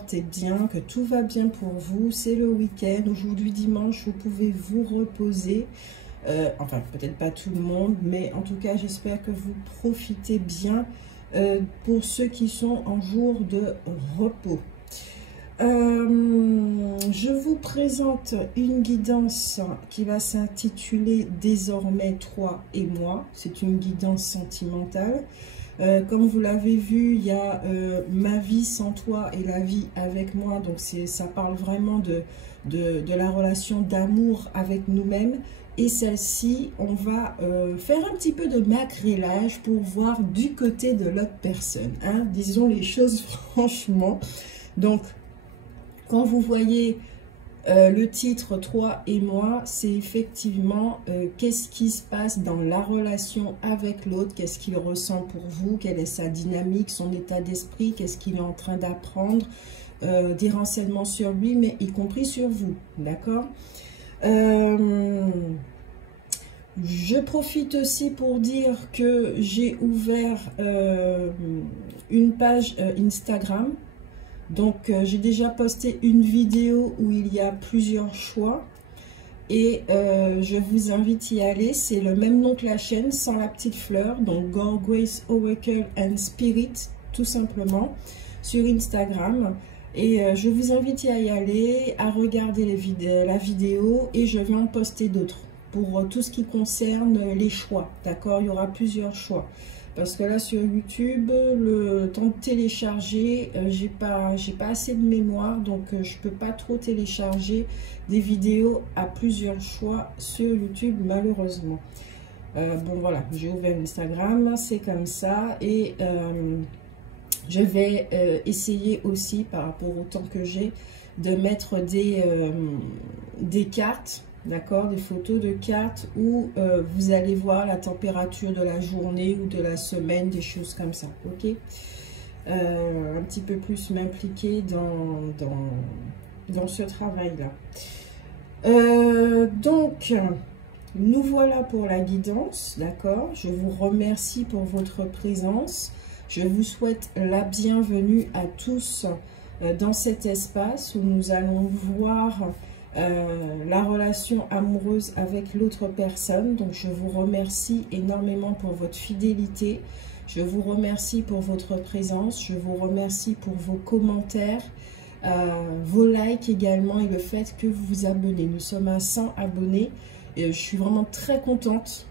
portez bien, que tout va bien pour vous. C'est le week-end. Aujourd'hui, dimanche, vous pouvez vous reposer. Enfin, peut-être pas tout le monde, mais en tout cas, j'espère que vous profitez bien pour ceux qui sont en jour de repos. Je vous présente une guidance qui va s'intituler Désormais toi et moi. C'est une guidance sentimentale. Comme vous l'avez vu, il y a ma vie sans toi et la vie avec moi. Donc ça parle vraiment de la relation d'amour avec nous-mêmes. Et celle-ci, on va faire un petit peu de macrélage pour voir du côté de l'autre personne. Hein? Disons les choses franchement. Donc, quand vous voyez le titre « Toi et moi », c'est effectivement qu'est-ce qui se passe dans la relation avec l'autre, qu'est-ce qu'il ressent pour vous, quelle est sa dynamique, son état d'esprit, qu'est-ce qu'il est en train d'apprendre, des renseignements sur lui, mais y compris sur vous, d'accord? Je profite aussi pour dire que j'ai ouvert une page Instagram. Donc, j'ai déjà posté une vidéo où il y a plusieurs choix et je vous invite à y aller. C'est le même nom que la chaîne, sans la petite fleur. Donc, God, Grace, Oracle and Spirit, tout simplement, sur Instagram. Et je vous invite à y aller, à regarder la vidéo et je vais en poster d'autres pour tout ce qui concerne les choix. D'accord? Il y aura plusieurs choix. Parce que là, sur YouTube, le temps de télécharger, j'ai pas assez de mémoire. Donc, je peux pas trop télécharger des vidéos à plusieurs choix sur YouTube, malheureusement. Bon, voilà, j'ai ouvert Instagram, c'est comme ça. Et je vais essayer aussi, par rapport au temps que j'ai, de mettre des cartes. D'accord, des photos de cartes où vous allez voir la température de la journée ou de la semaine, des choses comme ça, ok? Un petit peu plus m'impliquer dans ce travail-là. Donc, nous voilà pour la guidance, d'accord? Je vous remercie pour votre présence. Je vous souhaite la bienvenue à tous dans cet espace où nous allons voir la relation amoureuse avec l'autre personne. Donc je vous remercie énormément pour votre fidélité, je vous remercie pour votre présence, je vous remercie pour vos commentaires, vos likes également et le fait que vous vous abonnez. Nous sommes à 100 abonnés et je suis vraiment très contente.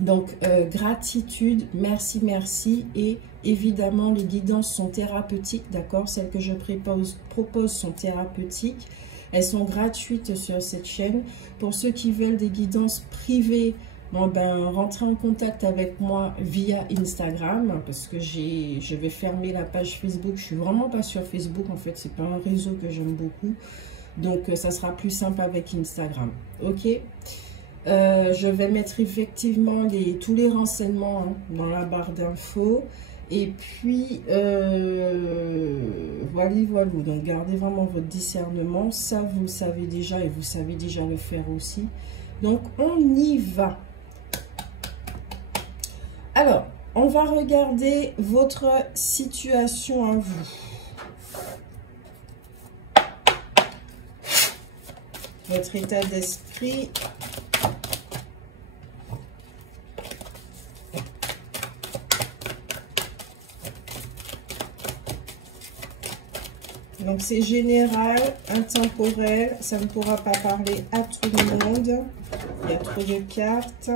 Donc gratitude, merci, merci. Et évidemment les guidances sont thérapeutiques, d'accord? Celles que je propose sont thérapeutiques. Elles sont gratuites sur cette chaîne. Pour ceux qui veulent des guidances privées, bon, ben, rentrez en contact avec moi via Instagram. Parce que je vais fermer la page Facebook. Je suis vraiment pas sur Facebook. En fait, c'est pas un réseau que j'aime beaucoup. Donc, ça sera plus simple avec Instagram. Ok? Je vais mettre effectivement tous les renseignements hein, dans la barre d'infos. Et puis, voilà. Donc, gardez vraiment votre discernement. Ça, vous le savez déjà et vous savez déjà le faire aussi. Donc, on y va. Alors, on va regarder votre situation à vous. Votre état d'esprit. Donc, c'est général, intemporel. Ça ne pourra pas parler à tout le monde. Il y a trop de cartes.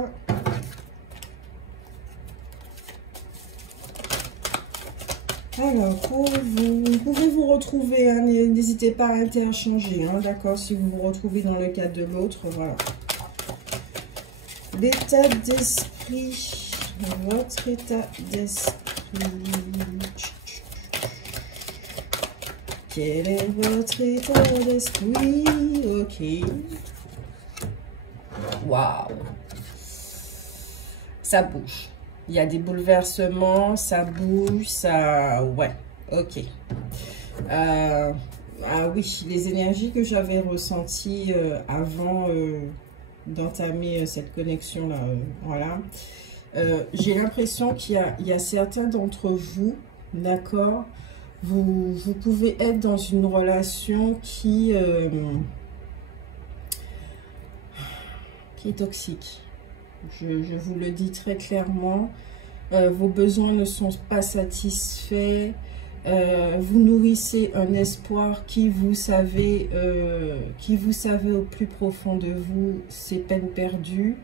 Alors, pour vous pouvez vous retrouver. Hein, n'hésitez pas à interchanger. Hein, d'accord, si vous vous retrouvez dans le cadre de l'autre. Voilà. L'état d'esprit. Votre état d'esprit. Quel est votre état d'esprit? Ok. Waouh. Ça bouge. Il y a des bouleversements, ça bouge, ça... Ouais, ok. Ah oui, les énergies que j'avais ressenties avant d'entamer cette connexion-là, voilà. J'ai l'impression qu'il y a certains d'entre vous, d'accord, vous pouvez être dans une relation qui est toxique. Je vous le dis très clairement. Vos besoins ne sont pas satisfaits. Vous nourrissez un espoir qui vous savez au plus profond de vous, c'est peine perdue.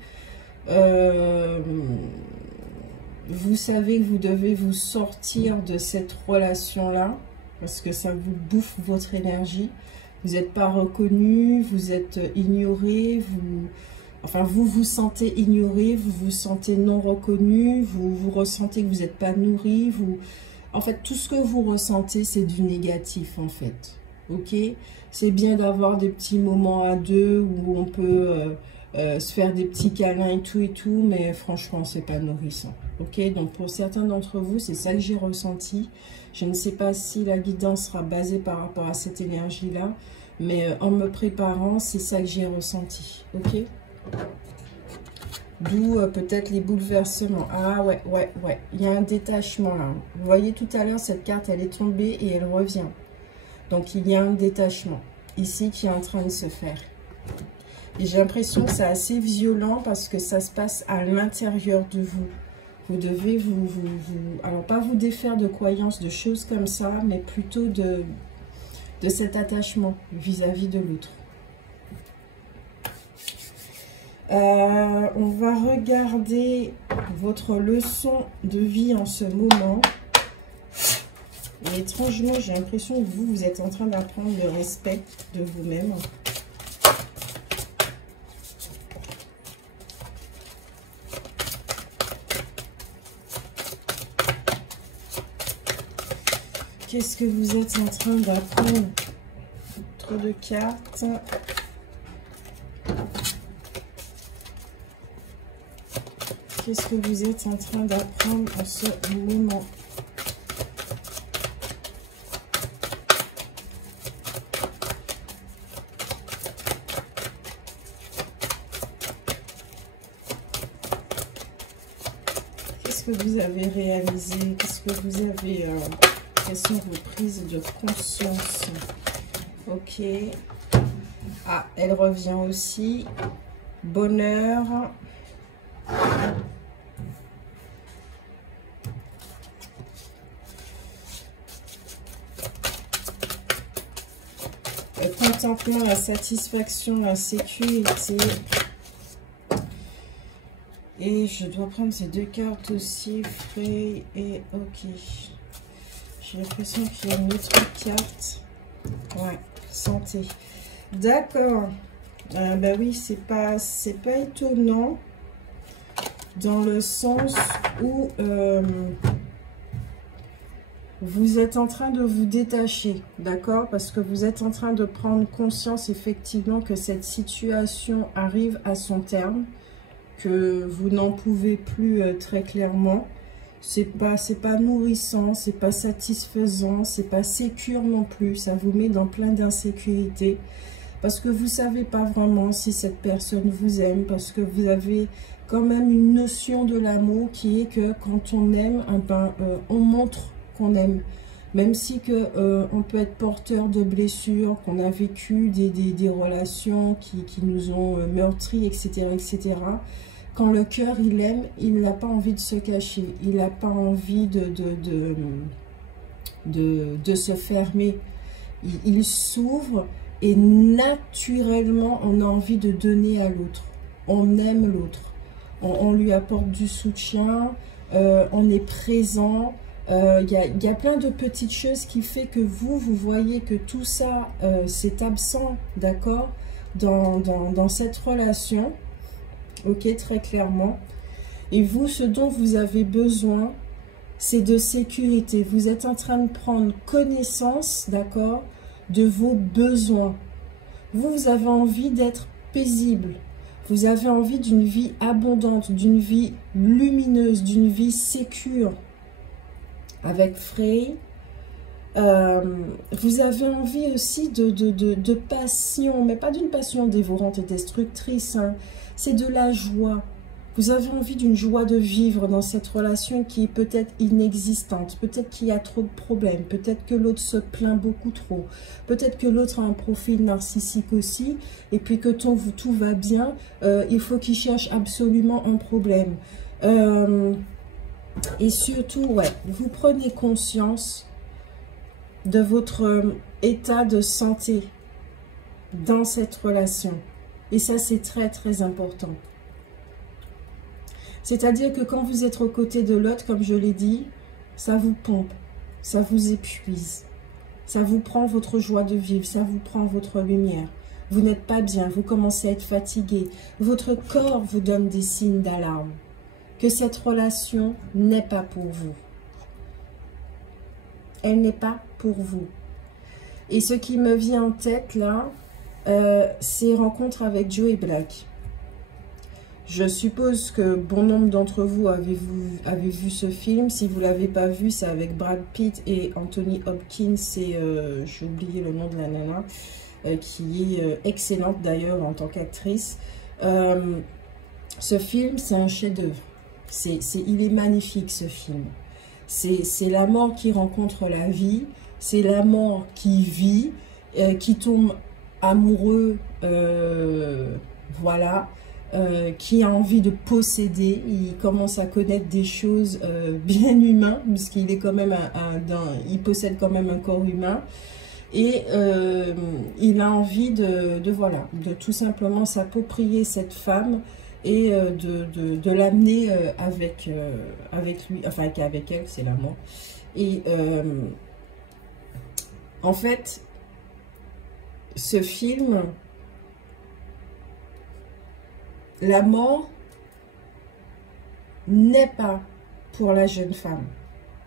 Vous savez que vous devez vous sortir de cette relation-là parce que ça vous bouffe votre énergie. Vous n'êtes pas reconnu, vous êtes ignoré, vous vous sentez ignoré, vous vous sentez non reconnu, vous ressentez que vous n'êtes pas nourri. En fait, tout ce que vous ressentez, c'est du négatif en fait. Ok? C'est bien d'avoir des petits moments à deux où on peut se faire des petits câlins et tout, mais franchement, c'est pas nourrissant. Ok? Donc, pour certains d'entre vous, c'est ça que j'ai ressenti. Je ne sais pas si la guidance sera basée par rapport à cette énergie-là, mais en me préparant, c'est ça que j'ai ressenti. Ok? D'où peut-être les bouleversements. Ah ouais. Il y a un détachement là. Vous voyez tout à l'heure, cette carte, elle est tombée et elle revient. Donc, il y a un détachement ici qui est en train de se faire. Et j'ai l'impression que c'est assez violent parce que ça se passe à l'intérieur de vous. Vous devez alors pas vous défaire de croyances, de choses comme ça, mais plutôt de cet attachement vis-à-vis de l'autre. On va regarder votre leçon de vie en ce moment. Et étrangement, j'ai l'impression que vous êtes en train d'apprendre le respect de vous-même. Qu'est-ce que vous êtes en train d'apprendre? Trop de cartes. Qu'est-ce que vous êtes en train d'apprendre en ce moment? Qu'est-ce que vous avez réalisé? Qu'est-ce que vous avez... quelles sont vos prises de conscience? Ok. Ah, elle revient aussi. Bonheur. Le contentement, la satisfaction, la sécurité. Et je dois prendre ces deux cartes aussi, frais et ok. J'ai l'impression qu'il y a une autre carte. Ouais, santé. D'accord. Ben oui, c'est pas étonnant dans le sens où vous êtes en train de vous détacher, d'accord? Parce que vous êtes en train de prendre conscience effectivement que cette situation arrive à son terme, que vous n'en pouvez plus très clairement. C'est pas nourrissant, c'est pas satisfaisant, c'est pas sécure non plus. Ça vous met dans plein d'insécurité parce que vous savez pas vraiment si cette personne vous aime, parce que vous avez quand même une notion de l'amour qui est que quand on aime, on montre qu'on aime. Même si on peut être porteur de blessures, qu'on a vécu des relations qui nous ont meurtris, etc., etc. Quand le cœur, il aime, il n'a pas envie de se cacher. Il n'a pas envie de se fermer. Il s'ouvre et naturellement, on a envie de donner à l'autre. On aime l'autre. On lui apporte du soutien, on est présent. Il y a plein de petites choses qui fait que vous voyez que tout ça, c'est absent, d'accord, dans cette relation. Ok, très clairement. Et vous, ce dont vous avez besoin, c'est de sécurité. Vous êtes en train de prendre connaissance, d'accord, de vos besoins. Vous avez envie d'être paisible. Vous avez envie d'une vie abondante, d'une vie lumineuse, d'une vie sécure. Avec Frey, vous avez envie aussi de passion, mais pas d'une passion dévorante et destructrice, hein. C'est de la joie, Vous avez envie d'une joie de vivre dans cette relation qui est peut-être inexistante. Peut-être qu'il y a trop de problèmes. Peut-être que l'autre se plaint beaucoup trop. Peut-être que l'autre a un profil narcissique aussi. Et puis que tout va bien, il faut qu'il cherche absolument un problème. Et surtout, ouais, vous prenez conscience de votre état de santé dans cette relation. Et ça, c'est très, très important. C'est-à-dire que quand vous êtes aux côtés de l'autre, comme je l'ai dit, ça vous pompe, ça vous épuise, ça vous prend votre joie de vivre, ça vous prend votre lumière. Vous n'êtes pas bien, vous commencez à être fatigué. Votre corps vous donne des signes d'alarme que cette relation n'est pas pour vous. Elle n'est pas pour vous. Et ce qui me vient en tête là, c'est rencontre avec Joe Black. Je suppose que bon nombre d'entre vous avez vu ce film. Si vous ne l'avez pas vu, c'est avec Brad Pitt et Anthony Hopkins. J'ai oublié le nom de la nana, qui est excellente d'ailleurs en tant qu'actrice. Ce film, c'est un chef-d'œuvre. Il est magnifique ce film. C'est la mort qui rencontre la vie. C'est la mort qui vit, qui tombe amoureux, voilà. Qui a envie de posséder, il commence à connaître des choses bien humaines, puisqu'il est quand même il possède quand même un corps humain, et il a envie voilà, de tout simplement s'approprier cette femme et de l'amener avec lui, enfin avec elle, c'est la mort. Et en fait, ce film, la mort n'est pas pour la jeune femme.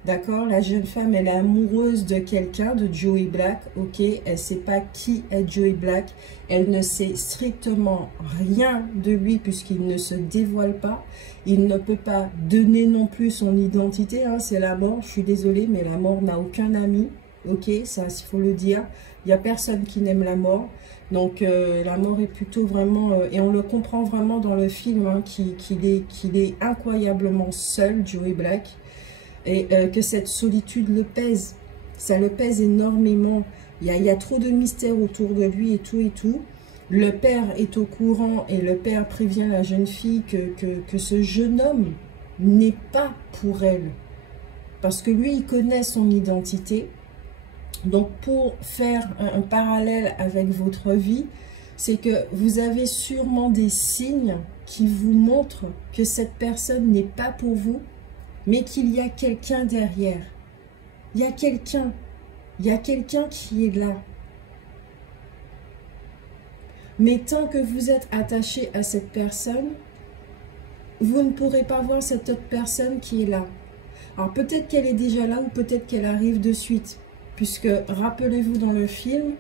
D'accord? La jeune femme, elle est amoureuse de quelqu'un, de Joe Black. Ok? Elle ne sait pas qui est Joe Black. Elle ne sait strictement rien de lui puisqu'il ne se dévoile pas. Il ne peut pas donner non plus son identité. Hein, c'est la mort. Je suis désolée, mais la mort n'a aucun ami. Ok? Ça, il faut le dire. Il n'y a personne qui n'aime la mort. Donc la mort est plutôt vraiment, et on le comprend vraiment dans le film, hein, qu'il est incroyablement seul, Joe Black, et que cette solitude le pèse, ça le pèse énormément. Il y a trop de mystères autour de lui et tout et tout. Le père est au courant et le père prévient la jeune fille que ce jeune homme n'est pas pour elle, parce que lui, il connaît son identité. Donc, pour faire un parallèle avec votre vie, c'est que vous avez sûrement des signes qui vous montrent que cette personne n'est pas pour vous, mais qu'il y a quelqu'un derrière. Il y a quelqu'un qui est là. Mais tant que vous êtes attaché à cette personne, vous ne pourrez pas voir cette autre personne qui est là. Alors, peut-être qu'elle est déjà là ou peut-être qu'elle arrive de suite. Puisque, rappelez-vous dans le film,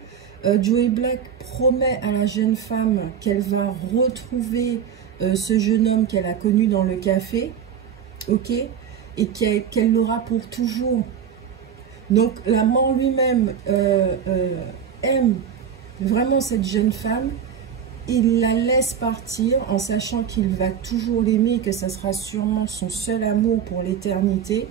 Joe Black promet à la jeune femme qu'elle va retrouver ce jeune homme qu'elle a connu dans le café, ok, et qu'elle l'aura pour toujours. Donc, l'amant lui-même aime vraiment cette jeune femme, il la laisse partir en sachant qu'il va toujours l'aimer et que ça sera sûrement son seul amour pour l'éternité.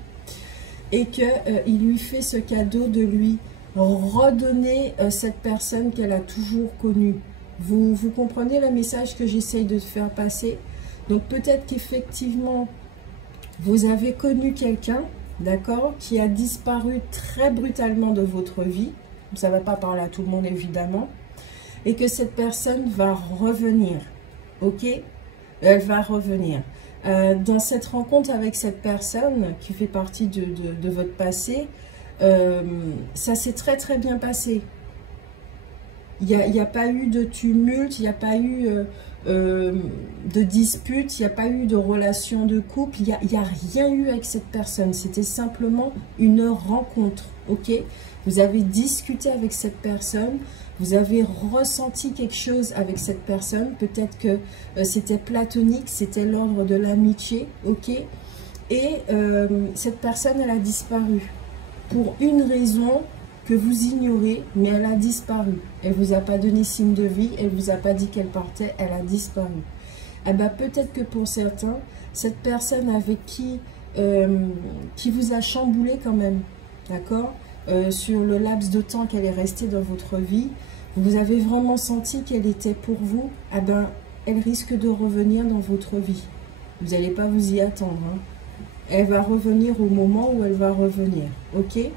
Et qu'il lui fait ce cadeau de lui redonner cette personne qu'elle a toujours connue. Vous comprenez le message que j'essaye de faire passer? Donc peut-être qu'effectivement, vous avez connu quelqu'un, d'accord, qui a disparu très brutalement de votre vie. Ça ne va pas parler à tout le monde évidemment. Et que cette personne va revenir, ok? Elle va revenir. Dans cette rencontre avec cette personne qui fait partie de votre passé, ça s'est très très bien passé. Il n'y a pas eu de tumulte, il n'y a pas eu de dispute, il n'y a pas eu de relation de couple, il n'y a rien eu avec cette personne. C'était simplement une rencontre, ok? Vous avez discuté avec cette personne, vous avez ressenti quelque chose avec cette personne, peut-être que c'était platonique, c'était l'ordre de l'amitié, ok? Et cette personne, elle a disparu. Pour une raison que vous ignorez, mais elle a disparu. Elle ne vous a pas donné signe de vie, elle ne vous a pas dit qu'elle partait, elle a disparu. eh ben, peut-être que pour certains, cette personne avec qui vous a chamboulé quand même, d'accord, sur le laps de temps qu'elle est restée dans votre vie, vous avez vraiment senti qu'elle était pour vous, eh ben, elle risque de revenir dans votre vie. Vous n'allez pas vous y attendre, hein. Elle va revenir au moment où elle va revenir, ok?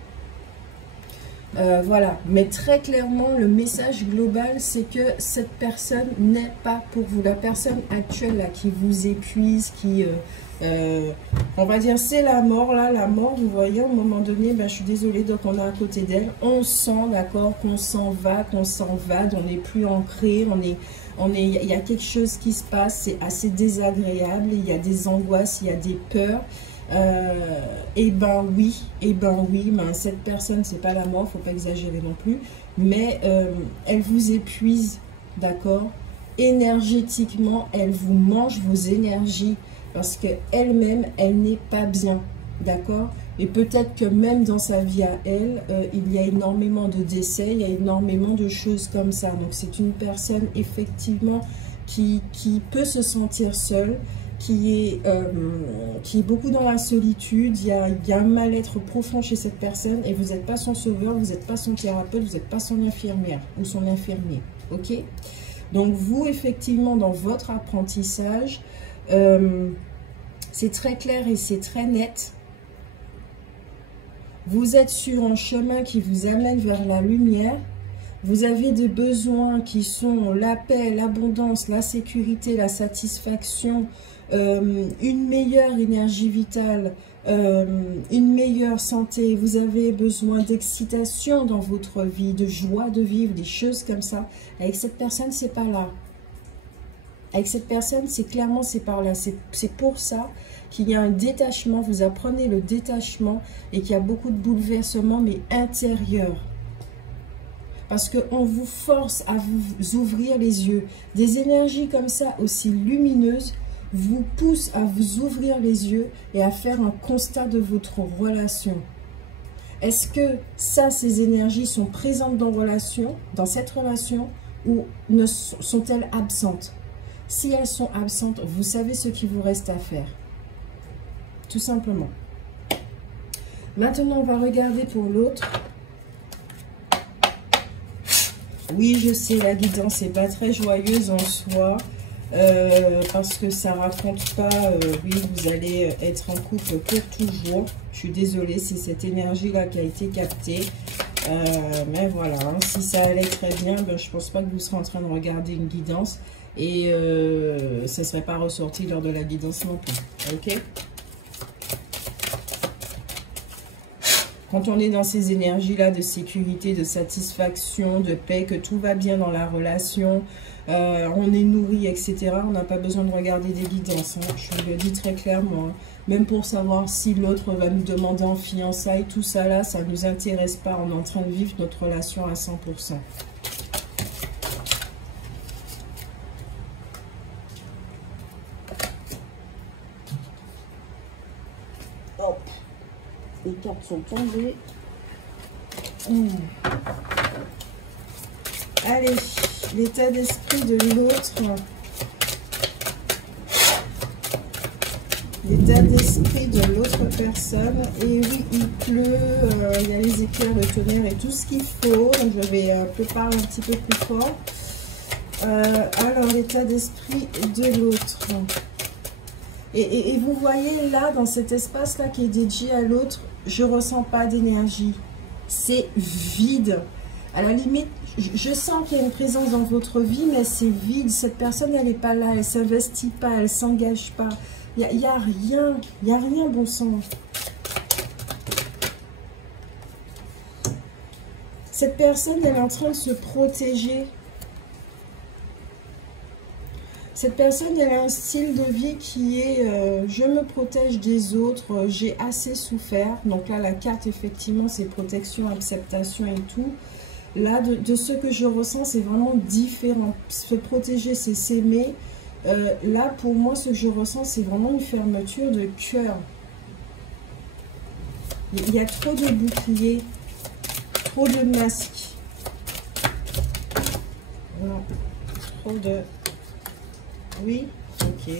Voilà, mais très clairement, le message global, c'est que cette personne n'est pas pour vous. La personne actuelle là, qui vous épuise, qui, on va dire, c'est la mort, là, la mort, vous voyez, à un moment donné, ben, je suis désolée, donc on est à côté d'elle, on sent, d'accord, qu'on s'en va, qu'on s'envade, on n'est plus ancré, il y a quelque chose qui se passe, c'est assez désagréable, il y a des angoisses, il y a des peurs. Et ben oui, ben cette personne, c'est pas la mort, faut pas exagérer non plus, mais elle vous épuise, d'accord, énergétiquement, elle vous mange vos énergies, parce que elle-même, elle n'est pas bien, d'accord, et peut-être que même dans sa vie à elle, il y a énormément de décès, il y a énormément de choses comme ça, donc c'est une personne effectivement qui peut se sentir seule, qui est beaucoup dans la solitude, il y a un mal-être profond chez cette personne et vous n'êtes pas son sauveur, vous n'êtes pas son thérapeute, vous n'êtes pas son infirmière ou son infirmier, ok? Donc vous, effectivement, dans votre apprentissage, c'est très clair et c'est très net. Vous êtes sur un chemin qui vous amène vers la lumière. Vous avez des besoins qui sont la paix, l'abondance, la sécurité, la satisfaction, une meilleure énergie vitale, une meilleure santé. Vous avez besoin d'excitation dans votre vie, de joie de vivre, des choses comme ça. Avec cette personne, c'est pas là. Avec cette personne, c'est clairement, c'est par là. C'est pour ça qu'il y a un détachement. Vous apprenez le détachement et qu'il y a beaucoup de bouleversements, mais intérieurs. Parce qu'on vous force à vous ouvrir les yeux. Des énergies comme ça, aussi lumineuses, vous poussent à vous ouvrir les yeux et à faire un constat de votre relation. Est-ce que ça, ces énergies sont présentes dans cette relation, ou sont-elles absentes? Si elles sont absentes, vous savez ce qu'il vous reste à faire. Tout simplement. Maintenant, on va regarder pour l'autre. Oui, je sais, la guidance n'est pas très joyeuse en soi, parce que ça raconte pas, oui, vous allez être en couple pour toujours. Je suis désolée, c'est cette énergie-là qui a été captée. Mais voilà, hein, si ça allait très bien, ben, je pense pas que vous serez en train de regarder une guidance. Et ça ne serait pas ressorti lors de la guidance non plus. Ok? Quand on est dans ces énergies-là de sécurité, de satisfaction, de paix, que tout va bien dans la relation, on est nourri, etc., on n'a pas besoin de regarder des guidances. Hein. Je vous le dis très clairement. Hein. Même pour savoir si l'autre va nous demander en fiançailles, tout ça là, ça ne nous intéresse pas. On est en train de vivre notre relation à 100%. Hop. Les cartes sont tombées. Allez, l'état d'esprit de l'autre. L'état d'esprit de l'autre personne. Et oui, il pleut, il y a les éclairs, le tonnerre et tout ce qu'il faut. Donc je vais peut-être parler un petit peu plus fort. Alors, l'état d'esprit de l'autre. Et vous voyez là, dans cet espace-là qui est dédié à l'autre, je ne ressens pas d'énergie. C'est vide. À la limite, je sens qu'il y a une présence dans votre vie, mais c'est vide. Cette personne, elle n'est pas là, elle ne s'investit pas, elle ne s'engage pas. Il n'y a rien, bon sang. Cette personne, elle est en train de se protéger. Cette personne, elle a un style de vie qui est je me protège des autres, j'ai assez souffert. Donc là, la carte, effectivement, c'est protection, acceptation et tout. Là, de ce que je ressens, c'est vraiment différent. Se protéger, c'est s'aimer. Là, pour moi, ce que je ressens, c'est vraiment une fermeture de cœur. Il y a trop de boucliers, trop de masques. Voilà. Trop de... Oui, Ok.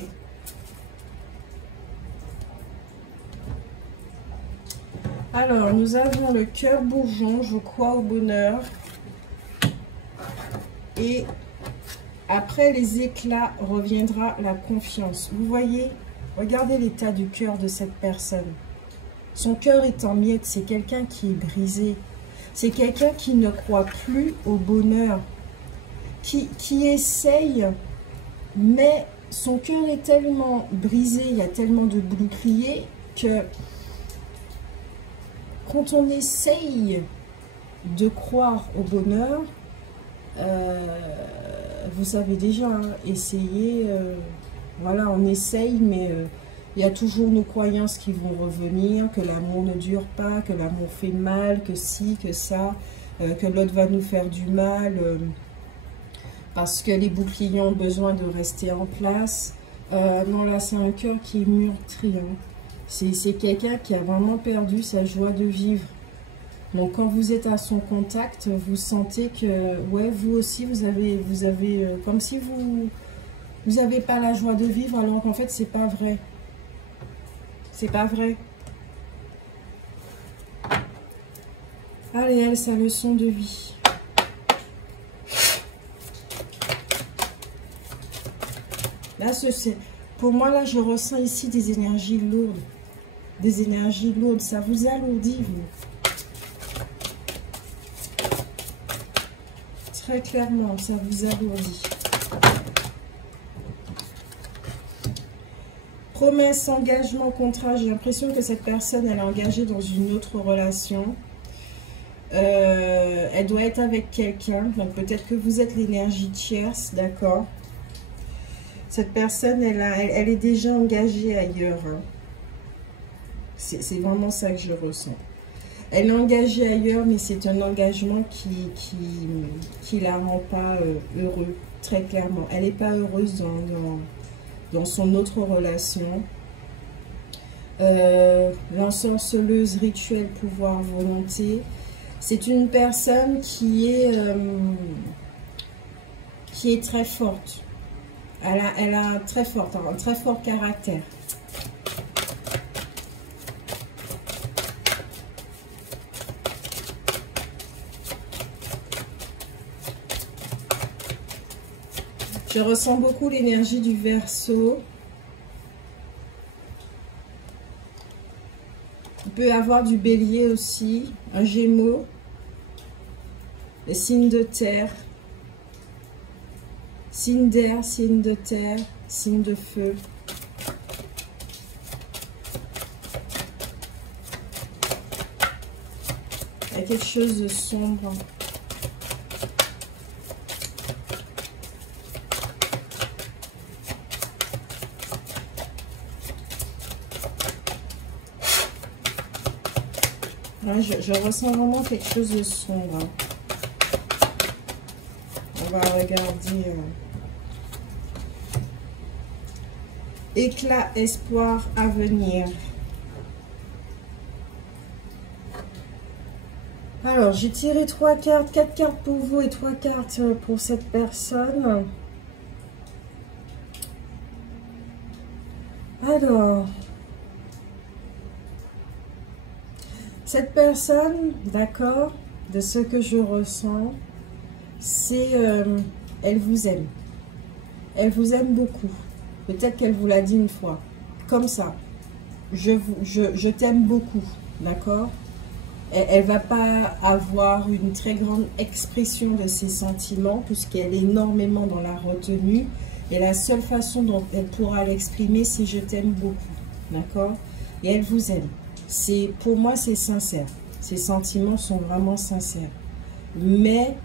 Alors, nous avons le cœur bourgeon, je crois au bonheur. Et après les éclats reviendra la confiance. Vous voyez, regardez l'état du cœur de cette personne. Son cœur est en miettes, c'est quelqu'un qui est brisé. C'est quelqu'un qui ne croit plus au bonheur. Qui essaye, mais son cœur est tellement brisé, il y a tellement de boucliers que quand on essaye de croire au bonheur, vous savez déjà, hein, essayer, voilà, on essaye, mais il y a toujours nos croyances qui vont revenir, que l'amour ne dure pas, que l'amour fait mal, que ci, que ça, que l'autre va nous faire du mal, parce que les boucliers ont besoin de rester en place. Non, là, c'est un cœur qui est meurtri. Hein. C'est quelqu'un qui a vraiment perdu sa joie de vivre. Donc, quand vous êtes à son contact, vous sentez que, ouais, vous aussi, vous avez comme si vous n'avez pas la joie de vivre, alors qu'en fait, c'est pas vrai. C'est pas vrai. Allez, elle, sa leçon de vie. Là, pour moi, là, je ressens ici des énergies lourdes. Des énergies lourdes. Ça vous alourdit, vous. Très clairement, ça vous alourdit. Promesse, engagement, contrat. J'ai l'impression que cette personne, elle est engagée dans une autre relation. Elle doit être avec quelqu'un. Donc, peut-être que vous êtes l'énergie tierce, d'accord? Cette personne, elle est déjà engagée ailleurs. Hein. C'est vraiment ça que je ressens. Elle est engagée ailleurs, mais c'est un engagement qui la rend pas heureux, très clairement. Elle n'est pas heureuse dans son autre relation. L'ensorceleuse, rituel, pouvoir, volonté. C'est une personne qui est très forte. Elle a un très fort caractère. Je ressens beaucoup l'énergie du Verseau. Il peut y avoir du Bélier aussi, un Gémeaux, les signes de terre, signe d'air, signe de terre, signe de feu. Il y a quelque chose de sombre. Ouais, je ressens vraiment quelque chose de sombre. On va regarder. Éclat, espoir, avenir. Alors, j'ai tiré 3 cartes, 4 cartes pour vous et 3 cartes pour cette personne. Alors, cette personne, d'accord, de ce que je ressens, c'est elle vous aime. Elle vous aime beaucoup. Peut-être qu'elle vous l'a dit une fois. Comme ça. Je t'aime beaucoup. D'accord? Elle ne va pas avoir une très grande expression de ses sentiments, puisqu'elle est énormément dans la retenue. Et la seule façon dont elle pourra l'exprimer, c'est je t'aime beaucoup. D'accord? Et elle vous aime. Pour moi, c'est sincère. Ses sentiments sont vraiment sincères. Mais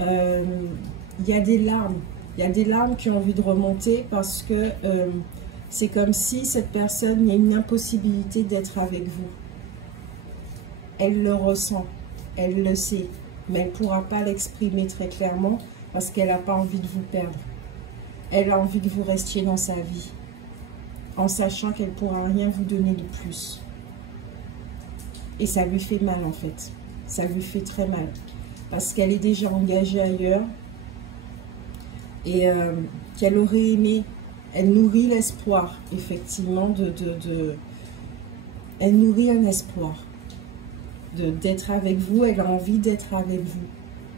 il y a des larmes. Il y a des larmes qui ont envie de remonter parce que c'est comme si cette personne, il y a une impossibilité d'être avec vous. Elle le ressent, elle le sait, mais elle ne pourra pas l'exprimer très clairement parce qu'elle n'a pas envie de vous perdre. Elle a envie que vous restiez dans sa vie, en sachant qu'elle ne pourra rien vous donner de plus. Et ça lui fait mal en fait, ça lui fait très mal, parce qu'elle est déjà engagée ailleurs et qu'elle aurait aimé Elle nourrit l'espoir, effectivement, elle nourrit un espoir d'être avec vous. Elle a envie d'être avec vous.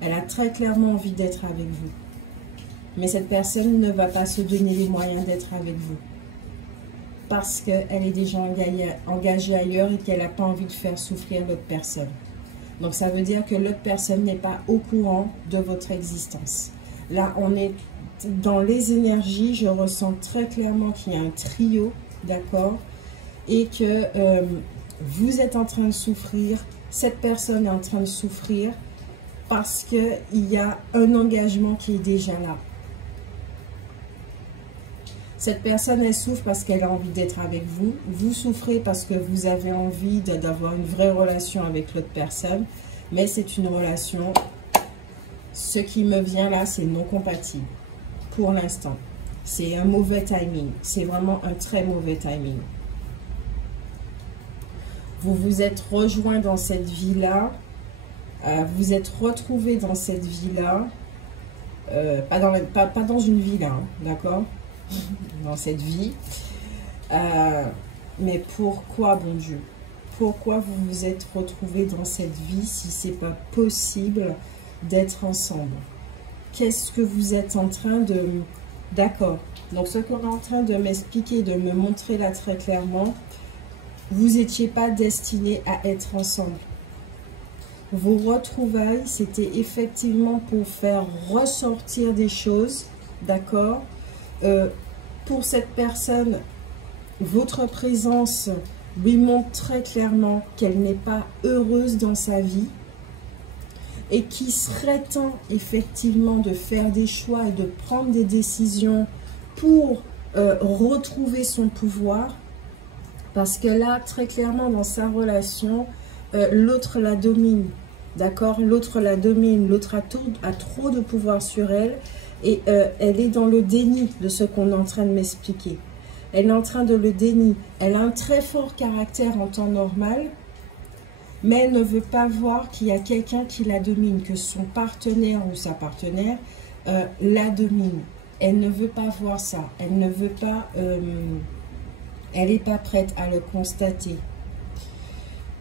Elle a très clairement envie d'être avec vous. Mais cette personne ne va pas se donner les moyens d'être avec vous. Parce qu'elle est déjà engagée ailleurs et qu'elle n'a pas envie de faire souffrir l'autre personne. Donc ça veut dire que l'autre personne n'est pas au courant de votre existence. Là, on est dans les énergies. Je ressens très clairement qu'il y a un trio, d'accord? Et que vous êtes en train de souffrir. Cette personne est en train de souffrir parce qu'il y a un engagement qui est déjà là. Cette personne, elle souffre parce qu'elle a envie d'être avec vous. Vous souffrez parce que vous avez envie d'avoir une vraie relation avec l'autre personne. Mais c'est une relation, ce qui me vient là, c'est non compatible. Pour l'instant. C'est un mauvais timing. C'est vraiment un très mauvais timing. Vous vous êtes rejoint dans cette vie-là. Vous êtes retrouvé dans cette vie-là. Pas dans une vie là, hein, d'accord? Dans cette vie. Mais pourquoi, bon Dieu? Pourquoi vous vous êtes retrouvés dans cette vie si c'est pas possible d'être ensemble? Qu'est-ce que vous êtes en train de... D'accord. Donc, ce qu'on est en train de m'expliquer, de me montrer là très clairement, vous n'étiez pas destinés à être ensemble. Vos retrouvailles, c'était effectivement pour faire ressortir des choses, d'accord? Pour cette personne, votre présence lui montre très clairement qu'elle n'est pas heureuse dans sa vie et qu'il serait temps effectivement de faire des choix et de prendre des décisions pour retrouver son pouvoir, parce que là, très clairement dans sa relation, l'autre la domine, d'accord? L'autre la domine, l'autre a trop de pouvoir sur elle. Et elle est dans le déni de ce qu'on est en train de m'expliquer. Elle est en train de le déni. Elle a un très fort caractère en temps normal, mais elle ne veut pas voir qu'il y a quelqu'un qui la domine, que son partenaire ou sa partenaire la domine. Elle ne veut pas voir ça. Elle ne veut pas... elle n'est pas prête à le constater.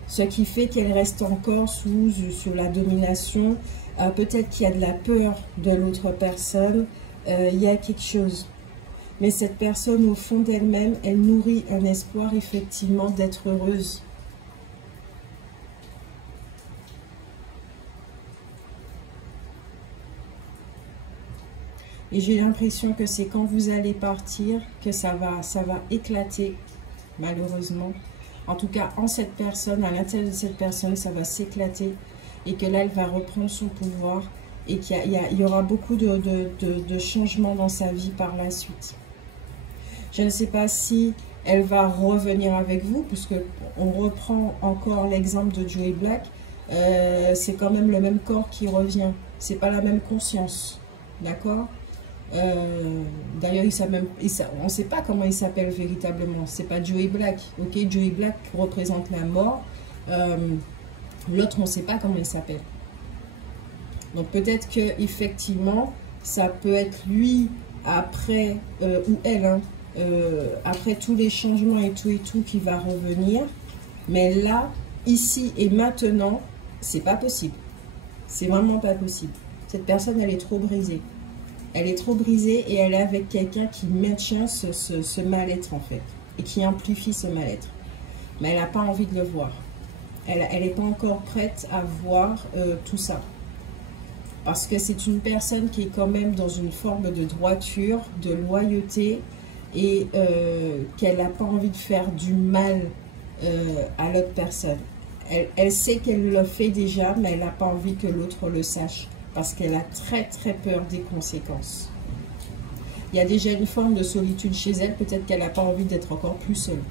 Ce qui fait qu'elle reste encore sous la domination. Peut-être qu'il y a de la peur de l'autre personne, il y a quelque chose. Mais cette personne, au fond d'elle-même, elle nourrit un espoir, effectivement, d'être heureuse. Et j'ai l'impression que c'est quand vous allez partir que ça va éclater, malheureusement. En tout cas, en cette personne, à l'intérieur de cette personne, ça va s'éclater. Et que là, elle va reprendre son pouvoir et qu'il y aura beaucoup de changements dans sa vie par la suite. Je ne sais pas si elle va revenir avec vous, puisque on reprend encore l'exemple de Joey Black. C'est quand même le même corps qui revient. C'est pas la même conscience, d'accord? D'ailleurs, on ne sait pas comment il s'appelle véritablement. C'est pas Joey Black, ok? Joey Black représente la mort. L'autre, on ne sait pas comment il s'appelle. Donc peut-être que effectivement, ça peut être lui après, ou elle, hein, après tous les changements et tout qui va revenir. Mais là, ici et maintenant, c'est pas possible. C'est vraiment pas possible. Cette personne, elle est trop brisée. Elle est trop brisée et elle est avec quelqu'un qui maintient ce mal-être en fait. Et qui amplifie ce mal-être. Mais elle n'a pas envie de le voir. Elle n'est pas encore prête à voir tout ça. Parce que c'est une personne qui est quand même dans une forme de droiture, de loyauté, et qu'elle n'a pas envie de faire du mal à l'autre personne. Elle sait qu'elle le fait déjà, mais elle n'a pas envie que l'autre le sache. Parce qu'elle a très très peur des conséquences. Il y a déjà une forme de solitude chez elle, peut-être qu'elle n'a pas envie d'être encore plus seule.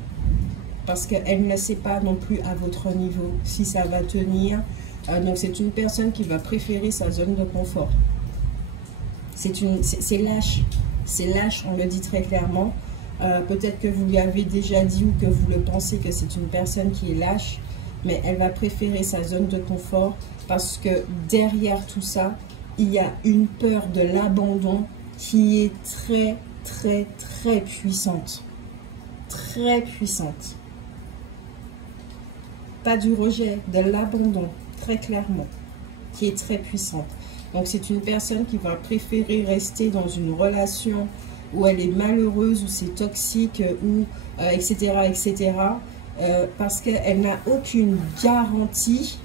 Parce qu'elle ne sait pas non plus à votre niveau si ça va tenir. Donc c'est une personne qui va préférer sa zone de confort. C'est lâche. C'est lâche, on le dit très clairement. Peut-être que vous lui avez déjà dit ou que vous le pensez que c'est une personne qui est lâche. Mais elle va préférer sa zone de confort parce que derrière tout ça, il y a une peur de l'abandon qui est très, très, très puissante. Très puissante. Pas du rejet, de l'abandon, très clairement, qui est très puissante. Donc, c'est une personne qui va préférer rester dans une relation où elle est malheureuse, où c'est toxique, ou etc., etc., parce qu'elle n'a aucune garantie,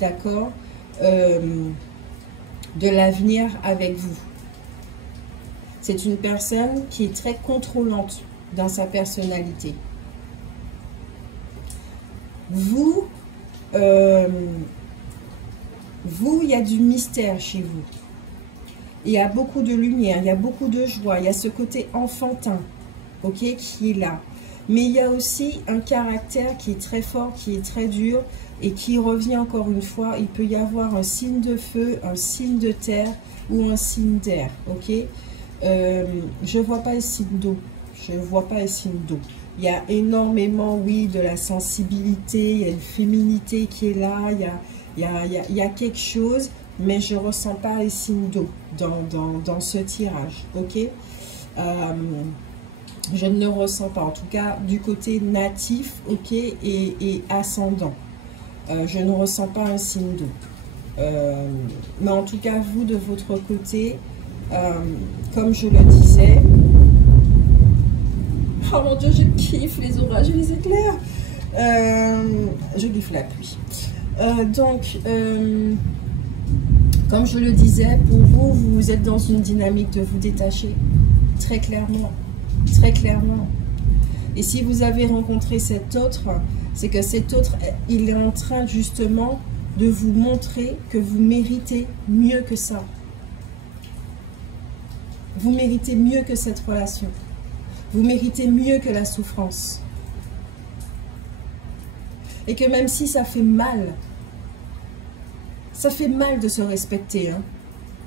d'accord, de l'avenir avec vous. C'est une personne qui est très contrôlante dans sa personnalité. Vous, il y a du mystère chez vous. Il y a beaucoup de lumière, il y a beaucoup de joie, il y a ce côté enfantin, ok, qui est là. Mais il y a aussi un caractère qui est très fort, qui est très dur et qui revient encore une fois. Il peut y avoir un signe de feu, un signe de terre ou un signe d'air, ok. Je ne vois pas les signes d'eau. Je ne vois pas les signes d'eau. Il y a énormément, oui, de la sensibilité, il y a une féminité qui est là, il y a quelque chose, mais je ne ressens pas les signes d'eau dans ce tirage, ok. Je ne le ressens pas, en tout cas, du côté natif, ok, et ascendant. Je ne ressens pas un signe d'eau. Mais en tout cas, vous, de votre côté, comme je le disais, oh mon Dieu, je kiffe les orages et les éclairs. Je kiffe la pluie. Comme je le disais, pour vous, vous êtes dans une dynamique de vous détacher. Très clairement. Très clairement. Et si vous avez rencontré cet autre, c'est que cet autre, il est en train justement de vous montrer que vous méritez mieux que ça. Vous méritez mieux que cette relation. Vous méritez mieux que la souffrance. Et que même si ça fait mal de se respecter. Hein.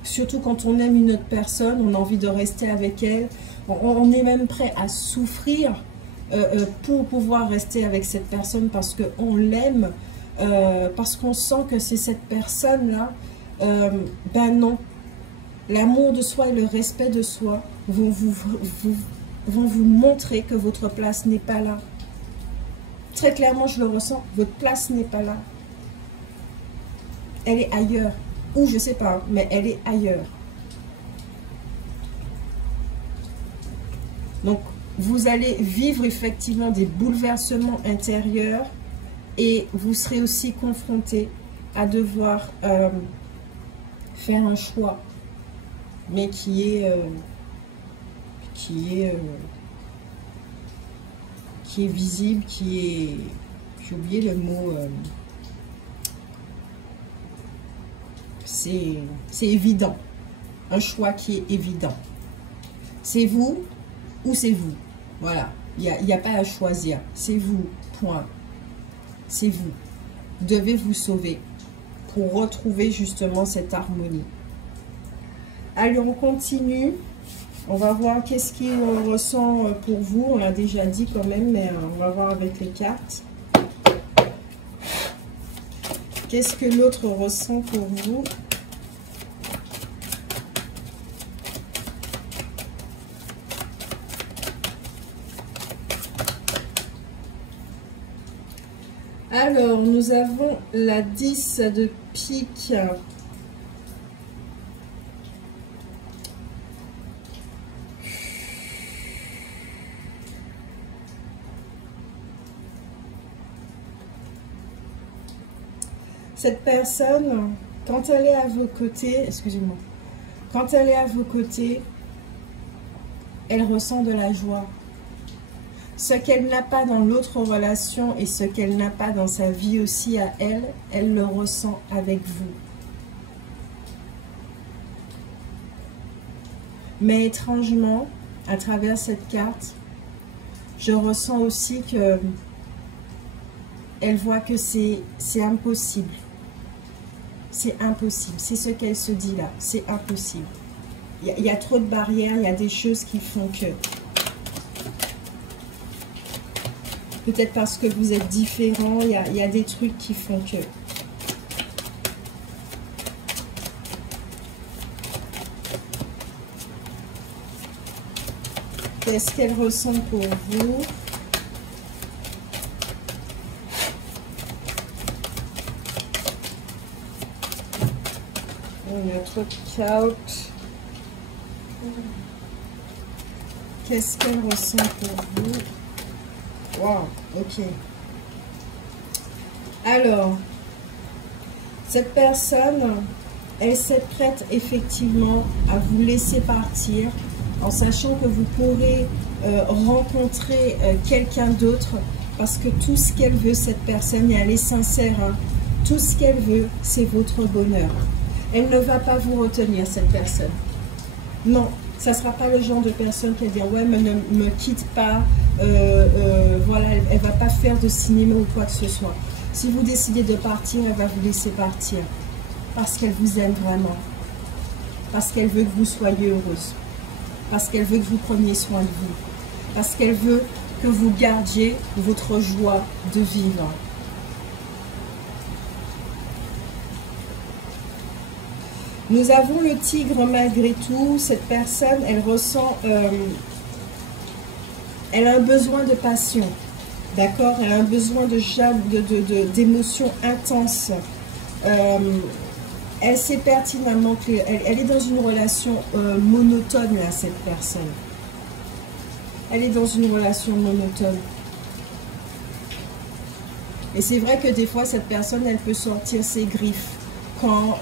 Surtout quand on aime une autre personne, on a envie de rester avec elle. On est même prêt à souffrir pour pouvoir rester avec cette personne parce qu'on l'aime, parce qu'on sent que c'est cette personne-là. Ben non. L'amour de soi et le respect de soi vont vous montrer que votre place n'est pas là. Très clairement, je le ressens, votre place n'est pas là. Elle est ailleurs. Ou je ne sais pas, mais elle est ailleurs. Donc, vous allez vivre effectivement des bouleversements intérieurs et vous serez aussi confronté à devoir faire un choix, mais qui est visible, qui est, j'ai oublié le mot, c'est évident, un choix qui est évident. C'est vous ou c'est vous, voilà, il n'y a pas à choisir, c'est vous, point, c'est vous. Vous devez vous sauver pour retrouver justement cette harmonie. Allez, on continue. On va voir qu'est-ce qu'il ressent pour vous. On l'a déjà dit quand même, mais on va voir avec les cartes. Qu'est-ce que l'autre ressent pour vous? Alors, nous avons la 10 de pique. Cette personne, quand elle est à vos côtés, excusez-moi, quand elle est à vos côtés, elle ressent de la joie. Ce qu'elle n'a pas dans l'autre relation et ce qu'elle n'a pas dans sa vie aussi à elle, elle le ressent avec vous. Mais étrangement, à travers cette carte, je ressens aussi que elle voit que c'est impossible. C'est impossible. C'est ce qu'elle se dit là. C'est impossible. Il y a trop de barrières, il y a des choses qui font que... Peut-être parce que vous êtes différents, il y a des trucs qui font que... Qu'est-ce qu'elle ressent pour vous? Notre couch. Qu'est-ce qu'elle ressent pour vous? Wow, ok. Alors, cette personne, elle s'est prête effectivement à vous laisser partir en sachant que vous pourrez rencontrer quelqu'un d'autre parce que tout ce qu'elle veut, cette personne, et elle est sincère, hein, tout ce qu'elle veut, c'est votre bonheur. Elle ne va pas vous retenir, cette personne. Non, ça ne sera pas le genre de personne qui va dire « Ouais, mais ne me quitte pas, voilà, elle ne va pas faire de cinéma ou quoi que ce soit. » Si vous décidez de partir, elle va vous laisser partir. Parce qu'elle vous aime vraiment. Parce qu'elle veut que vous soyez heureuse. Parce qu'elle veut que vous preniez soin de vous. Parce qu'elle veut que vous gardiez votre joie de vivre. Nous avons le tigre malgré tout. Cette personne, elle ressent... elle a un besoin de passion. D'accord? Elle a un besoin d'émotions intenses. Elle sait pertinemment qu'elle est dans une relation monotone, là, cette personne. Elle est dans une relation monotone. Et c'est vrai que des fois, cette personne, elle peut sortir ses griffes quand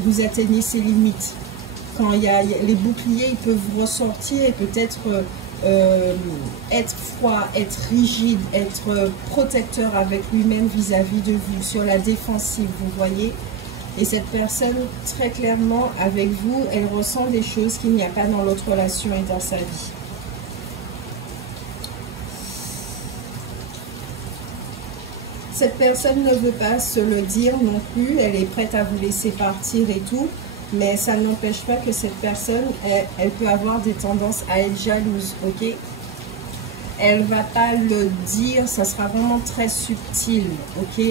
vous atteignez ses limites. Quand il y a les boucliers, ils peuvent ressortir et peut-être être froid, être rigide, être protecteur avec lui-même vis-à-vis de vous, sur la défensive, vous voyez. Et cette personne, très clairement, avec vous, elle ressent des choses qu'il n'y a pas dans l'autre relation et dans sa vie. Cette personne ne veut pas se le dire non plus, elle est prête à vous laisser partir et tout, mais ça n'empêche pas que cette personne, elle peut avoir des tendances à être jalouse, ok? Elle ne va pas le dire, ça sera vraiment très subtil, ok?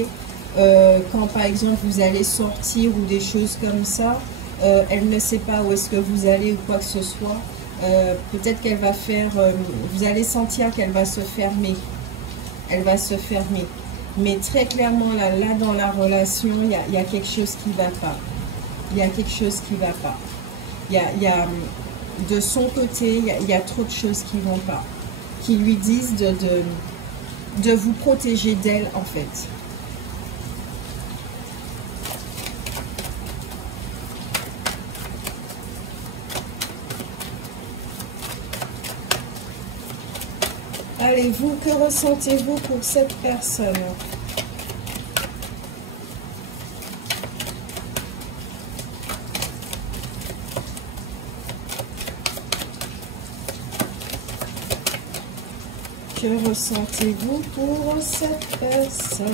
Quand par exemple vous allez sortir ou des choses comme ça, elle ne sait pas où est-ce que vous allez ou quoi que ce soit. Peut-être qu'elle va faire, vous allez sentir qu'elle va se fermer. Elle va se fermer. Mais très clairement, là dans la relation, il y a quelque chose qui ne va pas. Il y a quelque chose qui ne va pas. Il y a de son côté, il y a trop de choses qui ne vont pas. Qui lui disent de vous protéger d'elle, en fait. Allez, vous, que ressentez-vous pour cette personne? Que ressentez-vous pour cette personne?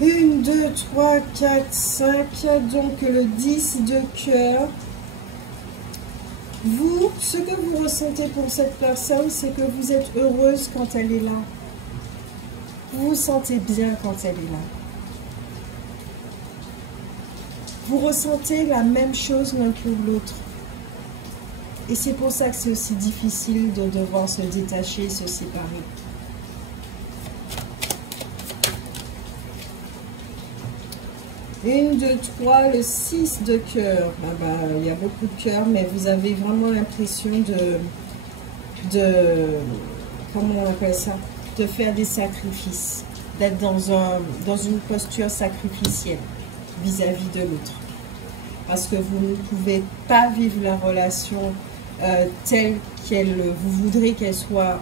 Une, deux, trois, quatre, cinq, donc le 10 de cœur. Vous, ce que vous ressentez pour cette personne, c'est que vous êtes heureuse quand elle est là. Vous vous sentez bien quand elle est là. Vous ressentez la même chose l'un pour l'autre. Et c'est pour ça que c'est aussi difficile de devoir se détacher, se séparer. Une, deux, trois, le 6 de cœur. Ah bah, il y a beaucoup de cœur, mais vous avez vraiment l'impression comment on appelle ça? De faire des sacrifices. D'être dans une posture sacrificielle vis-à-vis de l'autre. Parce que vous ne pouvez pas vivre la relation telle qu'elle vous voudrez qu'elle soit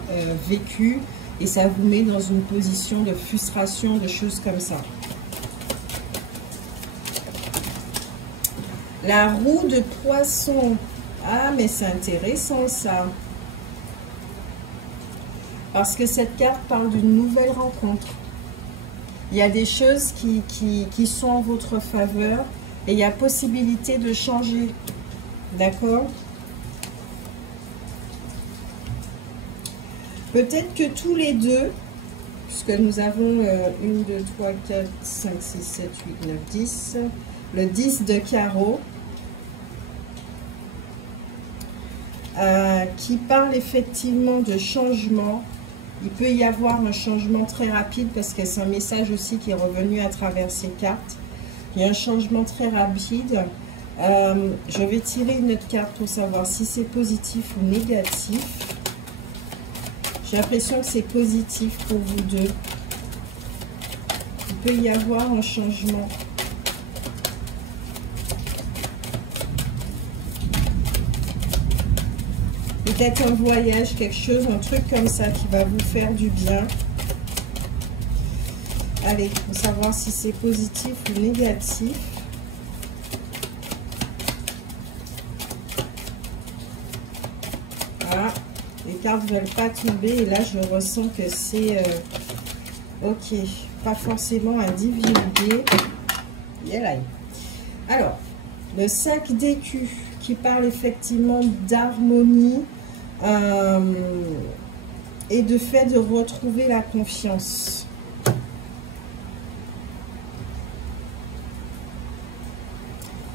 vécue. Et ça vous met dans une position de frustration, de choses comme ça. La roue de poisson. Ah, mais c'est intéressant ça. Parce que cette carte parle d'une nouvelle rencontre. Il y a des choses qui sont en votre faveur et il y a possibilité de changer. D'accord? Peut-être que tous les deux, puisque nous avons 1, 2, 3, 4, 5, 6, 7, 8, 9, 10. Le 10 de carreau. Qui parle effectivement de changement. Il peut y avoir un changement très rapide parce que c'est un message aussi qui est revenu à travers ces cartes. Il y a un changement très rapide. Je vais tirer une autre carte pour savoir si c'est positif ou négatif. J'ai l'impression que c'est positif pour vous deux. Il peut y avoir un changement. Peut-être un voyage, quelque chose, un truc comme ça qui va vous faire du bien. Allez, pour savoir si c'est positif ou négatif. Voilà, les cartes ne veulent pas tomber et là je ressens que c'est ok, pas forcément à divulguer. Alors, le 5 d'écus qui parle effectivement d'harmonie. Et de fait de retrouver la confiance.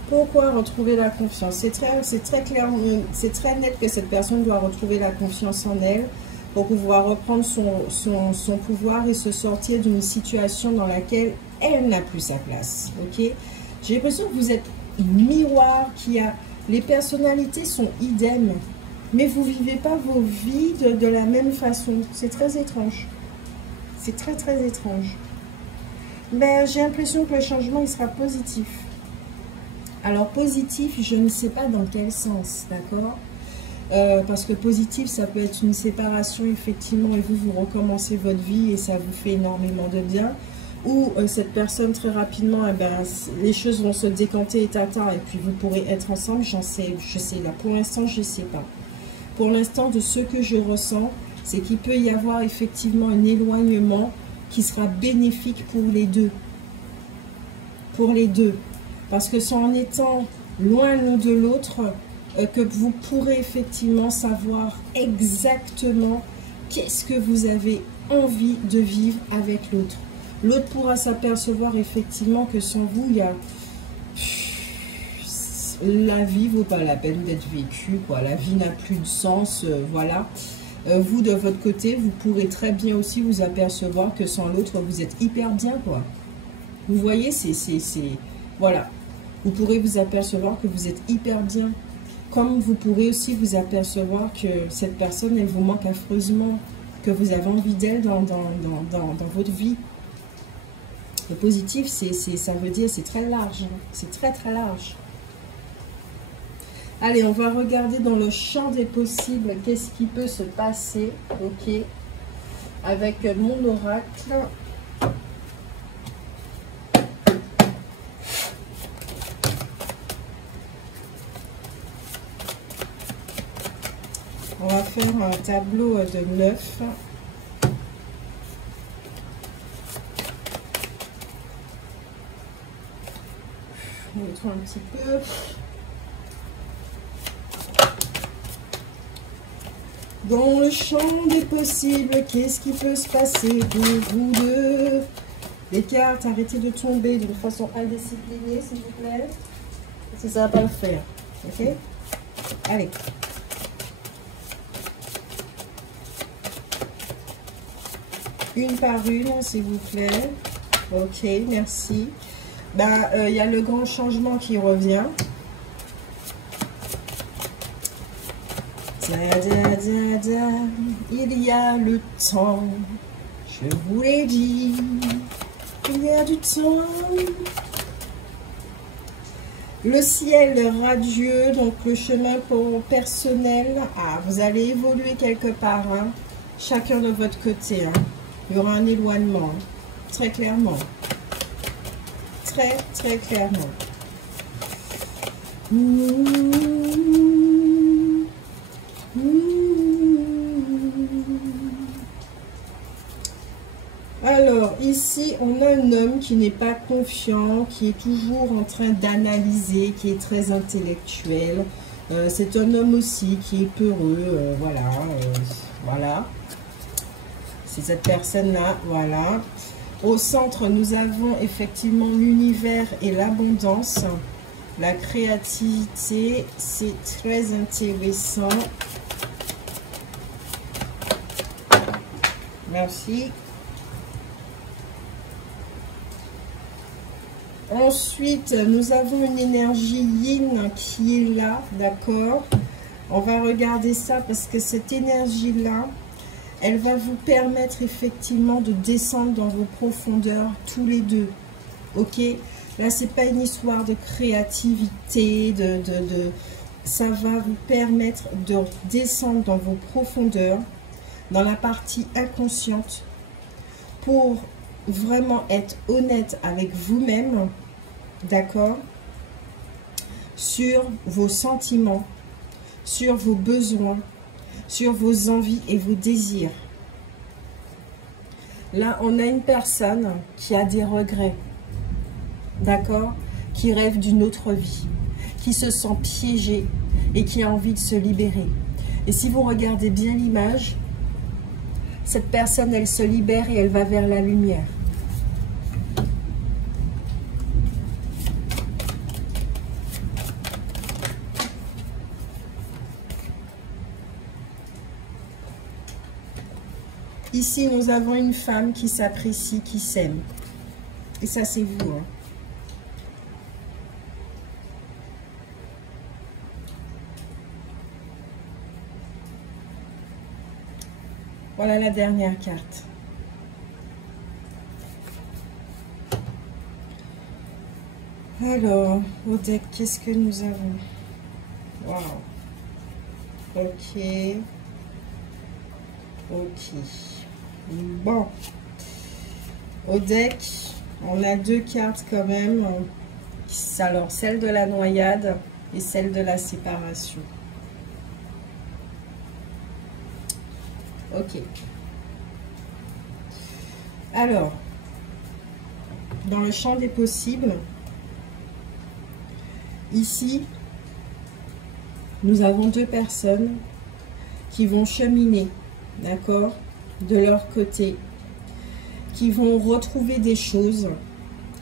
Pourquoi retrouver la confiance? C'est très clair, c'est très net que cette personne doit retrouver la confiance en elle pour pouvoir reprendre son pouvoir et se sortir d'une situation dans laquelle elle n'a plus sa place. Ok, j'ai l'impression que vous êtes miroir les personnalités sont idem. Mais vous ne vivez pas vos vies de la même façon. C'est très étrange. C'est très, très étrange. Mais j'ai l'impression que le changement, il sera positif. Alors, positif, je ne sais pas dans quel sens, d'accord? Parce que positif, ça peut être une séparation, effectivement, et vous recommencez votre vie et ça vous fait énormément de bien. Ou cette personne, très rapidement, eh ben, les choses vont se décanter et et puis vous pourrez être ensemble. Je sais là, pour l'instant, je ne sais pas. Pour l'instant, de ce que je ressens, c'est qu'il peut y avoir effectivement un éloignement qui sera bénéfique pour les deux. Pour les deux. Parce que c'est en étant loin l'un de l'autre que vous pourrez effectivement savoir exactement qu'est-ce que vous avez envie de vivre avec l'autre. L'autre pourra s'apercevoir effectivement que sans vous, il y a... La vie vaut pas la peine d'être vécue, quoi. La vie n'a plus de sens, voilà. Vous, de votre côté, vous pourrez très bien aussi vous apercevoir que sans l'autre, vous êtes hyper bien, quoi. Vous voyez, voilà. Vous pourrez vous apercevoir que vous êtes hyper bien. Comme vous pourrez aussi vous apercevoir que cette personne, elle vous manque affreusement, que vous avez envie d'elle dans votre vie. Le positif, ça veut dire, c'est très large. Hein. C'est très, très large. Allez, on va regarder dans le champ des possibles qu'est-ce qui peut se passer, ok, avec mon oracle. On va faire un tableau de 9. On va mettre un petit peu. Dans le champ des possibles, qu'est-ce qui peut se passer pour vous deux? Les cartes, arrêtez de tomber d'une façon indisciplinée, s'il vous plaît. Parce que ça ne va pas le faire. Ok? Allez. Une par une, s'il vous plaît. Ok, merci. Ben, y a le grand changement qui revient. Il y a le temps, je vous l'ai dit, il y a du temps. Le ciel radieux, donc le chemin personnel. Ah, vous allez évoluer quelque part, hein, chacun de votre côté. Hein. Il y aura un éloignement, hein, très clairement. Très, très clairement. Alors, ici, on a un homme qui n'est pas confiant, qui est toujours en train d'analyser, qui est très intellectuel. C'est un homme aussi qui est peureux, voilà, voilà. C'est cette personne-là, voilà. Au centre, nous avons effectivement l'univers et l'abondance. La créativité, c'est très intéressant. Merci. Ensuite, nous avons une énergie yin qui est là, d'accord? On va regarder ça parce que cette énergie-là, elle va vous permettre effectivement de descendre dans vos profondeurs tous les deux, ok? Là, c'est pas une histoire de créativité, ça va vous permettre de descendre dans vos profondeurs, dans la partie inconsciente, pour vraiment être honnête avec vous-même, d'accord, sur vos sentiments, sur vos besoins, sur vos envies et vos désirs. Là, on a une personne qui a des regrets, d'accord, qui rêve d'une autre vie, qui se sent piégée et qui a envie de se libérer. Et si vous regardez bien l'image, cette personne, elle se libère et elle va vers la lumière. Ici, nous avons une femme qui s'apprécie, qui s'aime. Et ça, c'est vous. Hein. Voilà la dernière carte. Alors, au deck, qu'est-ce que nous avons? Waouh. Ok. Ok. Bon. Au deck, on a deux cartes quand même. Alors, celle de la noyade et celle de la séparation. Ok. Alors, dans le champ des possibles, ici, nous avons deux personnes qui vont cheminer, d'accord, de leur côté, qui vont retrouver des choses,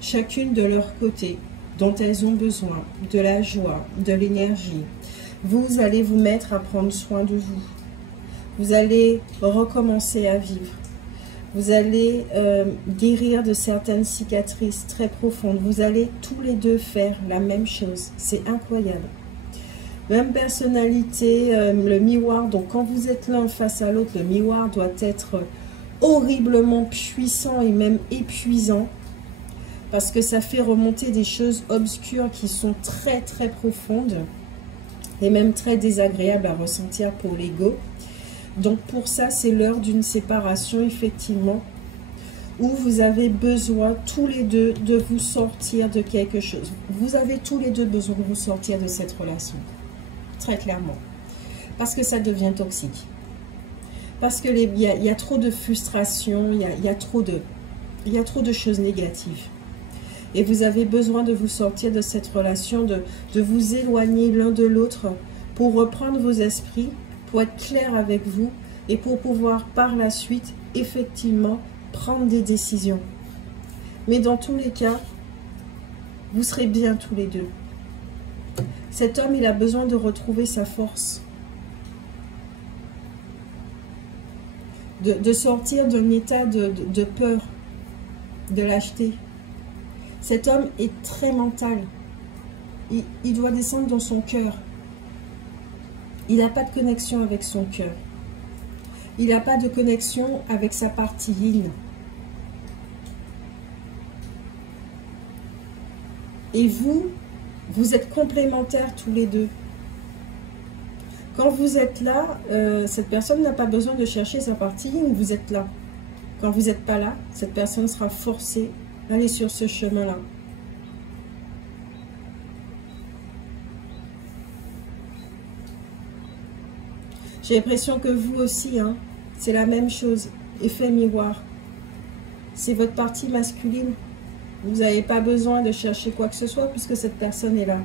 chacune de leur côté, dont elles ont besoin, de la joie, de l'énergie. Vous allez vous mettre à prendre soin de vous. Vous allez recommencer à vivre. Vous allez guérir de certaines cicatrices très profondes. Vous allez tous les deux faire la même chose. C'est incroyable. Même personnalité, le miroir. Donc quand vous êtes l'un face à l'autre, le miroir doit être horriblement puissant et même épuisant. Parce que ça fait remonter des choses obscures qui sont très très profondes. Et même très désagréables à ressentir pour l'ego. Donc pour ça, c'est l'heure d'une séparation, effectivement, où vous avez besoin tous les deux de vous sortir de quelque chose. Vous avez tous les deux besoin de vous sortir de cette relation, très clairement, parce que ça devient toxique. Parce qu'il y a trop de frustration, il y a trop de choses négatives. Et vous avez besoin de vous sortir de cette relation, de vous éloigner l'un de l'autre pour reprendre vos esprits, pour être clair avec vous et pour pouvoir par la suite, effectivement, prendre des décisions. Mais dans tous les cas, vous serez bien tous les deux. Cet homme, il a besoin de retrouver sa force. De sortir d'un état de peur, de lâcheté. Cet homme est très mental. Il doit descendre dans son cœur. Il n'a pas de connexion avec son cœur. Il n'a pas de connexion avec sa partie yin. Et vous êtes complémentaires tous les deux. Quand vous êtes là, cette personne n'a pas besoin de chercher sa partie yin, vous êtes là. Quand vous n'êtes pas là, cette personne sera forcée d'aller sur ce chemin-là. J'ai l'impression que vous aussi, hein, c'est la même chose. Effet miroir. C'est votre partie masculine. Vous n'avez pas besoin de chercher quoi que ce soit puisque cette personne est là.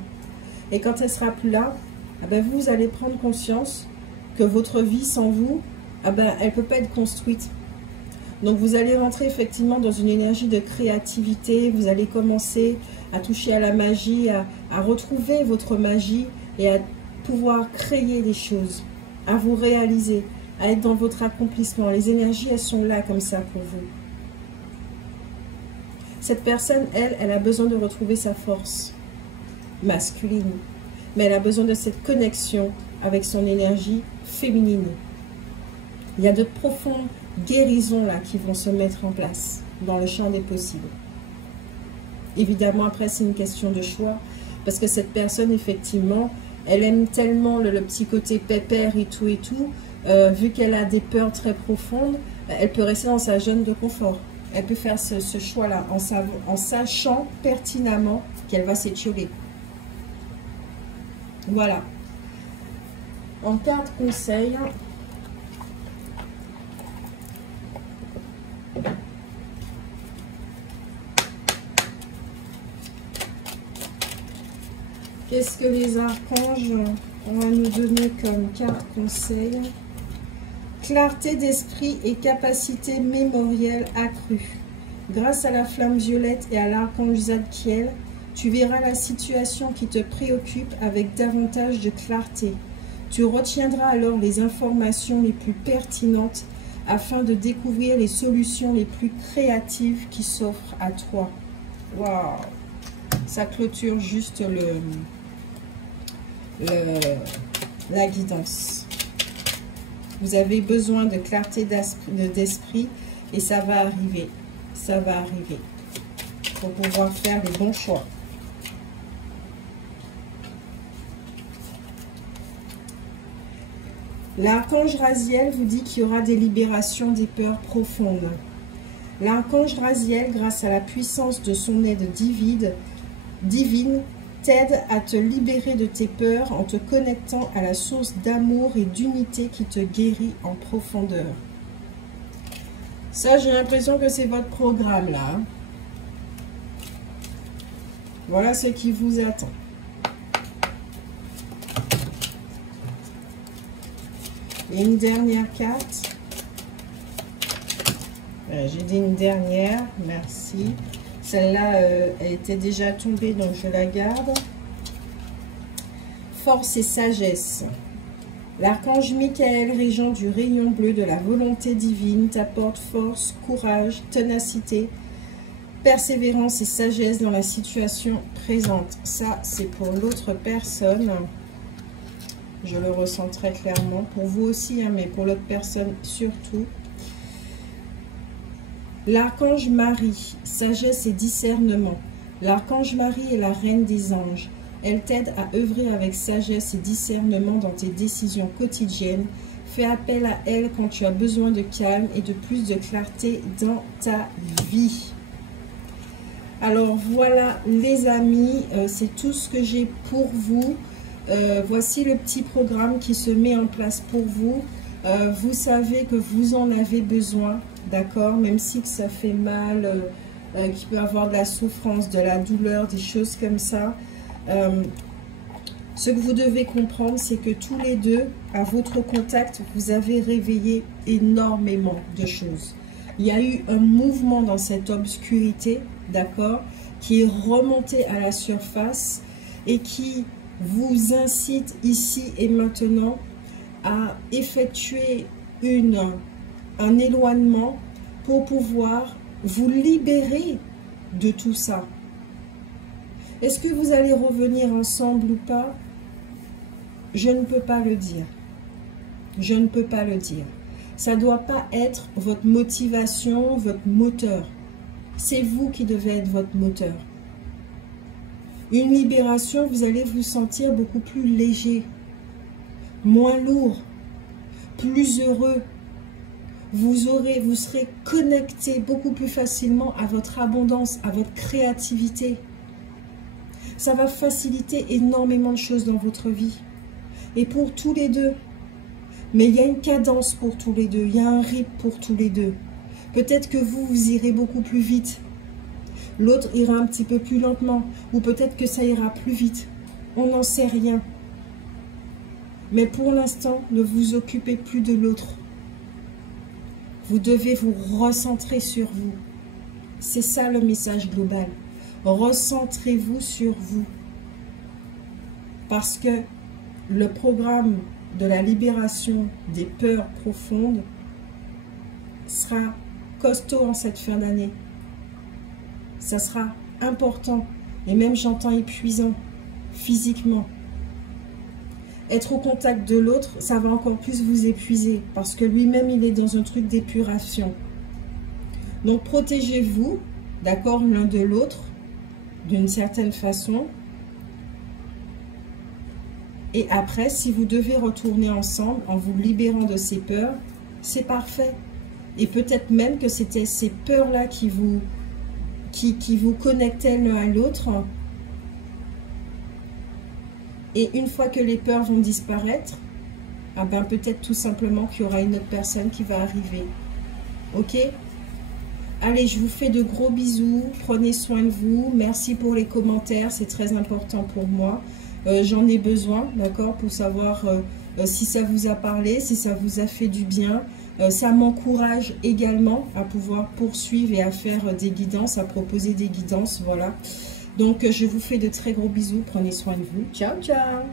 Et quand elle sera plus là, eh ben vous allez prendre conscience que votre vie sans vous, eh ben elle ne peut pas être construite. Donc vous allez rentrer effectivement dans une énergie de créativité, vous allez commencer à toucher à la magie, à retrouver votre magie et à pouvoir créer des choses, à vous réaliser, à être dans votre accomplissement. Les énergies, elles sont là comme ça pour vous. Cette personne, elle a besoin de retrouver sa force masculine, mais elle a besoin de cette connexion avec son énergie féminine. Il y a de profondes guérisons là qui vont se mettre en place dans le champ des possibles. Évidemment, après, c'est une question de choix, parce que cette personne, effectivement, elle aime tellement le petit côté pépère et tout, vu qu'elle a des peurs très profondes, elle peut rester dans sa zone de confort. Elle peut faire ce choix-là en sachant pertinemment qu'elle va s'étioler. Voilà. En carte conseil, qu'est-ce que les archanges ont à nous donner comme carte conseil? Clarté d'esprit et capacité mémorielle accrue. Grâce à la flamme violette et à l'archange Zadkiel, tu verras la situation qui te préoccupe avec davantage de clarté. Tu retiendras alors les informations les plus pertinentes afin de découvrir les solutions les plus créatives qui s'offrent à toi. Waouh! Ça clôture juste la guidance. Vous avez besoin de clarté d'esprit et ça va arriver. Ça va arriver. Pour pouvoir faire les bons choix. L'archange Raziel vous dit qu'il y aura des libérations des peurs profondes. L'archange Raziel, grâce à la puissance de son aide divine, t'aide à te libérer de tes peurs en te connectant à la source d'amour et d'unité qui te guérit en profondeur. Ça, j'ai l'impression que c'est votre programme là. Voilà ce qui vous attend. Et une dernière carte. J'ai dit une dernière, merci. Celle-là, elle était déjà tombée, donc je la garde. Force et sagesse. L'archange Michael, régent du rayon bleu de la volonté divine, t'apporte force, courage, ténacité, persévérance et sagesse dans la situation présente. Ça, c'est pour l'autre personne. Je le ressens très clairement. Pour vous aussi, hein, mais pour l'autre personne surtout. L'archange Marie, sagesse et discernement. L'archange Marie est la reine des anges. Elle t'aide à œuvrer avec sagesse et discernement dans tes décisions quotidiennes. Fais appel à elle quand tu as besoin de calme et de plus de clarté dans ta vie. Alors voilà les amis, c'est tout ce que j'ai pour vous. Voici le petit programme qui se met en place pour vous. Vous savez que vous en avez besoin. D'accord, même si que ça fait mal, qu'il peut y avoir de la souffrance, de la douleur, des choses comme ça. Ce que vous devez comprendre, c'est que tous les deux, à votre contact, vous avez réveillé énormément de choses. Il y a eu un mouvement dans cette obscurité, d'accord, qui est remonté à la surface et qui vous incite ici et maintenant à effectuer un éloignement pour pouvoir vous libérer de tout ça. Est-ce que vous allez revenir ensemble ou pas? Je ne peux pas le dire. Je ne peux pas le dire. Ça ne doit pas être votre motivation, votre moteur. C'est vous qui devez être votre moteur. Une libération, vous allez vous sentir beaucoup plus léger, moins lourd, plus heureux. Vous serez connecté beaucoup plus facilement à votre abondance, à votre créativité. Ça va faciliter énormément de choses dans votre vie. Et pour tous les deux. Mais il y a une cadence pour tous les deux. Il y a un rythme pour tous les deux. Peut-être que vous irez beaucoup plus vite. L'autre ira un petit peu plus lentement. Ou peut-être que ça ira plus vite. On n'en sait rien. Mais pour l'instant, ne vous occupez plus de l'autre. Vous devez vous recentrer sur vous. C'est ça le message global. Recentrez-vous sur vous. Parce que le programme de la libération des peurs profondes sera costaud en cette fin d'année. Ça sera important. Et même j'entends épuisant physiquement. Être au contact de l'autre, ça va encore plus vous épuiser. Parce que lui-même, il est dans un truc d'épuration. Donc protégez-vous, d'accord, l'un de l'autre, d'une certaine façon. Et après, si vous devez retourner ensemble en vous libérant de ces peurs, c'est parfait. Et peut-être même que c'était ces peurs-là qui vous connectaient l'un à l'autre. Et une fois que les peurs vont disparaître, ah ben peut-être tout simplement qu'il y aura une autre personne qui va arriver. Ok? Allez, je vous fais de gros bisous. Prenez soin de vous. Merci pour les commentaires. C'est très important pour moi. J'en ai besoin, d'accord, pour savoir si ça vous a parlé, si ça vous a fait du bien. Ça m'encourage également à pouvoir poursuivre et à faire des guidances, à proposer des guidances, voilà. Donc, je vous fais de très gros bisous. Prenez soin de vous. Ciao, ciao!